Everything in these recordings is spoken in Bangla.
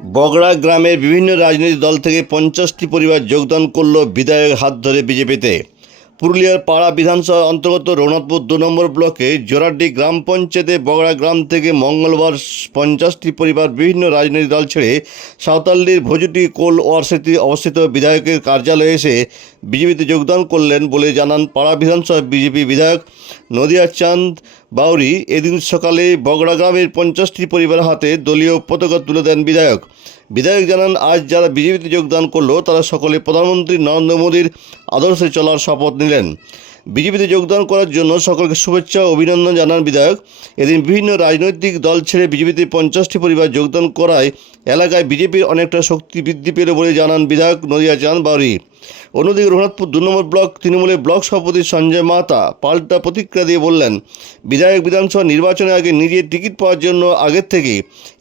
বগড়া গ্রামের বিভিন্ন রাজনৈতিক দল থেকে পঞ্চাশটি পরিবার যোগদান করল বিধায়ক হাত ধরে বিজেপিতে। পুরুলিয়ার পাড়া বিধানসভা অন্তর্গত রঘুনাথপুর দু নম্বর ব্লকে জোরাড্ডি গ্রাম পঞ্চায়েতে বগড়া গ্রাম থেকে মঙ্গলবার পঞ্চাশটি পরিবার বিভিন্ন রাজনৈতিক দল ছেড়ে সাঁওতালডির ভোজুটি কোল ওয়ার্সিটি অবস্থিত বিধায়কের কার্যালয়ে এসে বিজেপিতে যোগদান করলেন বলে জানান পাড়া বিধানসভা বিজেপি বিধায়ক নদিয়া চাঁদ বাউরি এদিন সকালে বগড়া গ্রামের পঞ্চাশটি পরিবার হাতে দলীয় পতাকা তুলে দেন বিধায়ক। বিধায়ক জানান, আজ যারা বিজেপিতে যোগদান করল, তারা সকলে প্রধানমন্ত্রী নরেন্দ্র মোদীর আদর্শে চলার শপথ নিলেন। বিজেপিতে যোগদান করার জন্য সকলকে শুভেচ্ছা ও অভিনন্দন জানান বিধায়ক। এদিন বিভিন্ন রাজনৈতিক দল ছেড়ে বিজেপিতে পঞ্চাশটি পরিবার যোগদান করায় এলাকায় বিজেপির অনেকটা শক্তি বৃদ্ধি পেল বলে জানান বিধায়ক নদিয়া চান বাউরি। অন্যদিকে রঘুনাথপুর দু নম্বর ব্লক তৃণমূলের ব্লক সভাপতি সঞ্জয় মাতা পাল্টা প্রতিক্রিয়া দিয়ে বললেন, বিধায়ক বিধানসভা নির্বাচনের আগে নিজের টিকিট পাওয়ার জন্য আগের থেকে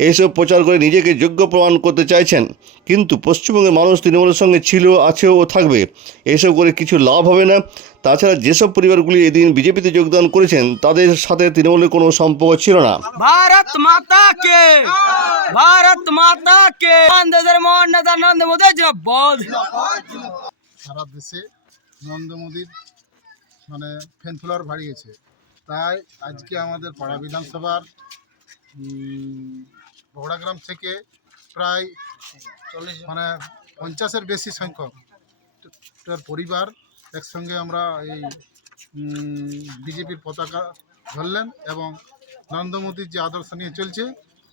এইসব প্রচার করে নিজেকে যোগ্য প্রমাণ করতে চাইছেন। কিন্তু পশ্চিমবঙ্গের মানুষ তৃণমূলের সঙ্গে ছিল, আছেও ও থাকবে। এসব করে কিছু লাভ হবে না। তাছাড়া যেসব পরিবারগুলি এদিন বিজেপিতে যোগদান করেছেন, তাদের সাথে তৃণমূলের কোনো সম্পর্ক ছিল না। ভারত মাতা কে? ভারত মাতা কে? নন্দ মোদী সারা দেশে নরেন্দ্র মোদীর মানে ফ্যান ফলোয়ার বাড়িয়েছে। তাই আজকে আমাদের পাড়া বিধানসভার বগড়াগ্রাম থেকে প্রায় চল্লিশ মানে পঞ্চাশের বেশি সংখ্যক পরিবার একসঙ্গে আমরা এই বিজেপির পতাকা ধরলেন এবং নরেন্দ্র মোদীর যে আদর্শ নিয়ে চলছে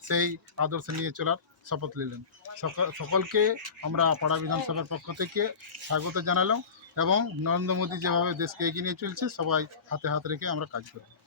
সেই আদর্শ নিয়ে চলার শপথ নিলেন। সক- সকলকে আমরা পাড়া বিধানসভার পক্ষ থেকে স্বাগত জানালাম এবং নরেন্দ্র মোদী যেভাবে দেশকে এগিয়ে নিয়ে চলছে, সবাই হাতে হাত রেখে আমরা কাজ করব।